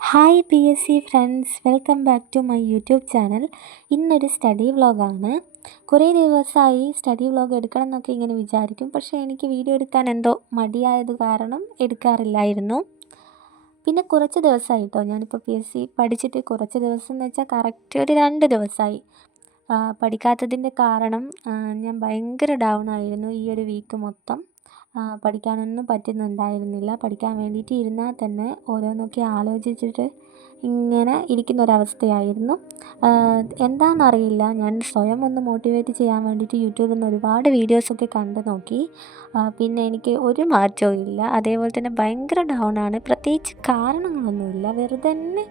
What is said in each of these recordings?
Hi PSC friends, welcome back to my YouTube channel. ഇന്നൊരു study വ്ളോഗാണ്. കുറേ ദിവസമായി സ്റ്റഡി വ്ളോഗ് എടുക്കണം എന്നൊക്കെ ഇങ്ങനെ വിചാരിക്കും, പക്ഷേ എനിക്ക് വീഡിയോ എടുക്കാൻ എന്തോ മടിയായത് കാരണം എടുക്കാറില്ലായിരുന്നു. പിന്നെ കുറച്ച് ദിവസമായി ഞാനിപ്പോൾ PSC പഠിച്ചിട്ട് കുറച്ച് ദിവസം എന്ന് വെച്ചാൽ കറക്റ്റ് ഒരു 2 ദിവസമായി. പഠിക്കാത്തതിൻ്റെ കാരണം ഞാൻ ഭയങ്കര ഡൗൺ ആയിരുന്നു ഈ ഒരു വീക്ക് മൊത്തം. പഠിക്കാനൊന്നും പറ്റുന്നുണ്ടായിരുന്നില്ല. പഠിക്കാൻ വേണ്ടിയിട്ട് ഇരുന്നാൽ തന്നെ ഓരോന്നൊക്കെ ആലോചിച്ചിട്ട് ഇങ്ങനെ ഇരിക്കുന്നൊരവസ്ഥയായിരുന്നു. എന്താണെന്നറിയില്ല, ഞാൻ സ്വയം ഒന്ന് മോട്ടിവേറ്റ് ചെയ്യാൻ വേണ്ടിയിട്ട് യൂട്യൂബിൽ നിന്ന് ഒരുപാട് വീഡിയോസൊക്കെ കണ്ടു നോക്കി. പിന്നെ എനിക്ക് ഒരു മാറ്റവും ഇല്ല. അതേപോലെ തന്നെ ഭയങ്കര ഡൗൺ ആണ്. പ്രത്യേകിച്ച് കാരണങ്ങളൊന്നുമില്ല, വെറുതെ തന്നെ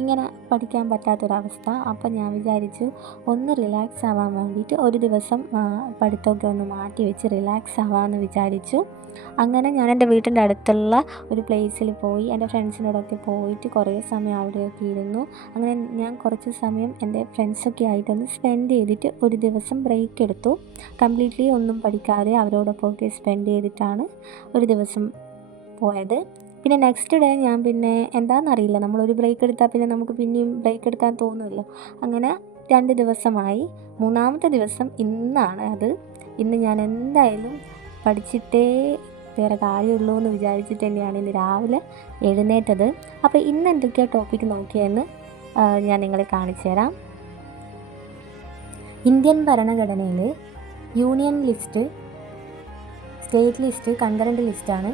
ഇങ്ങനെ പഠിക്കാൻ പറ്റാത്തൊരവസ്ഥ. അപ്പം ഞാൻ വിചാരിച്ചു ഒന്ന് റിലാക്സ് ആവാൻ വേണ്ടിയിട്ട് ഒരു ദിവസം പഠിത്തമൊക്കെ ഒന്ന് മാറ്റി വെച്ച് റിലാക്സ് ആവാമെന്ന് വിചാരിച്ചു. അങ്ങനെ ഞാൻ എൻ്റെ വീട്ടിൻ്റെ അടുത്തുള്ള ഒരു പ്ലേസിൽ പോയി എൻ്റെ ഫ്രണ്ട്സിനോടൊക്കെ പോയിട്ട് കുറേ സമയം അവിടെയൊക്കെ ഇരുന്നു. അങ്ങനെ ഞാൻ കുറച്ച് സമയം എൻ്റെ ഫ്രണ്ട്സൊക്കെ ആയിട്ടൊന്ന് സ്പെൻഡ് ചെയ്തിട്ട് ഒരു ദിവസം ബ്രേക്ക് എടുത്തു. കംപ്ലീറ്റ്ലി ഒന്നും പഠിക്കാതെ അവരോടൊപ്പമൊക്കെ സ്പെൻഡ് ചെയ്തിട്ടാണ് ഒരു ദിവസം പോയത്. പിന്നെ നെക്സ്റ്റ് ഡേ ഞാൻ പിന്നെ എന്താണെന്നറിയില്ല, നമ്മളൊരു ബ്രേക്ക് എടുത്താൽ പിന്നെ നമുക്ക് പിന്നെയും ബ്രേക്ക് എടുക്കാൻ തോന്നുമല്ലോ. അങ്ങനെ 2 ദിവസമായി. 3-ാമത്തെ ദിവസം ഇന്നാണ്. ഇന്ന് ഞാൻ എന്തായാലും പഠിച്ചിട്ടേ വേറെ കാര്യമുള്ളൂ എന്ന് വിചാരിച്ചിട്ട് തന്നെയാണ് ഇന്ന് രാവിലെ എഴുന്നേറ്റത്. അപ്പോൾ ഇന്ന് എന്തൊക്കെയാണ് ടോപ്പിക്ക് നോക്കിയെന്ന് ഞാൻ നിങ്ങളെ കാണിച്ചു തരാം. ഇന്ത്യൻ ഭരണഘടനയിൽ union list, state list, concurrent ലിസ്റ്റാണ്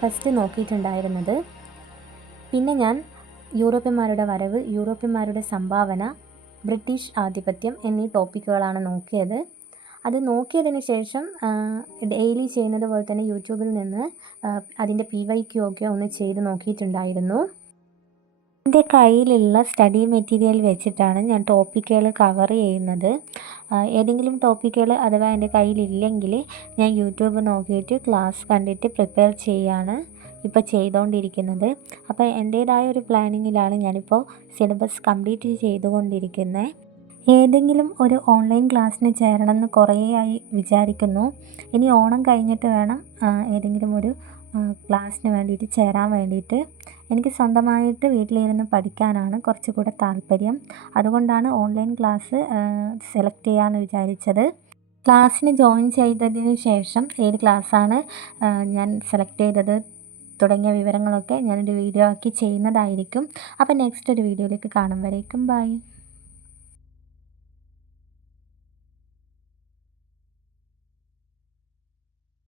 ഫസ്റ്റ് നോക്കിയിട്ടുണ്ടായിരുന്നത്. പിന്നെ ഞാൻ യൂറോപ്യന്മാരുടെ വരവ്, യൂറോപ്യന്മാരുടെ സംഭാവന, ബ്രിട്ടീഷ് ആധിപത്യം എന്നീ ടോപ്പിക്കുകളാണ് നോക്കിയത്. അത് നോക്കിയതിന് ശേഷം ഡെയിലി ചെയ്യുന്നത് പോലെ തന്നെ യൂട്യൂബിൽ നിന്ന് അതിൻ്റെ PYQ ഒക്കെ ഒന്ന് ചെയ്ത് നോക്കിയിട്ടുണ്ടായിരുന്നു. എൻ്റെ കയ്യിലുള്ള സ്റ്റഡി മെറ്റീരിയൽ വെച്ചിട്ടാണ് ഞാൻ ടോപ്പിക്കുകൾ കവർ ചെയ്യുന്നത്. ഏതെങ്കിലും ടോപ്പിക്കുകൾ അഥവാ എൻ്റെ കയ്യിലില്ലെങ്കിൽ ഞാൻ യൂട്യൂബ് നോക്കിയിട്ട് ക്ലാസ് കണ്ടിട്ട് പ്രിപ്പയർ ചെയ്യുകയാണ് ഇപ്പോൾ ചെയ്തുകൊണ്ടിരിക്കുന്നത്. അപ്പോൾ എൻ്റേതായ ഒരു പ്ലാനിങ്ങിലാണ് ഞാനിപ്പോൾ സിലബസ് കംപ്ലീറ്റ് ചെയ്തുകൊണ്ടിരിക്കുന്നത്. ഏതെങ്കിലും ഒരു ഓൺലൈൻ ക്ലാസ്സിന് ചേരണം എന്ന് കുറേ ആയി വിചാരിക്കുന്നു. ഇനി ഓണം കഴിഞ്ഞിട്ട് വേണം ഏതെങ്കിലും ഒരു ക്ലാസ്സിന് വേണ്ടിയിട്ട് ചേരാൻ വേണ്ടിയിട്ട്. എനിക്ക് സ്വന്തമായിട്ട് വീട്ടിലിരുന്ന് പഠിക്കാനാണ് കുറച്ചുകൂടെ താല്പര്യം. അതുകൊണ്ടാണ് ഓൺലൈൻ ക്ലാസ് സെലക്ട് ചെയ്യാമെന്ന് വിചാരിച്ചത്. ക്ലാസ്സിന് ജോയിൻ ചെയ്തതിന് ശേഷം ഏത് ക്ലാസ്സാണ് ഞാൻ സെലക്ട് ചെയ്തത് തുടങ്ങിയ വിവരങ്ങളൊക്കെ ഞാനൊരു വീഡിയോ ആക്കി ചെയ്യുന്നതായിരിക്കും. അപ്പോൾ നെക്സ്റ്റ് ഒരു വീഡിയോയിലേക്ക് കാണും വരേക്കും ബൈ.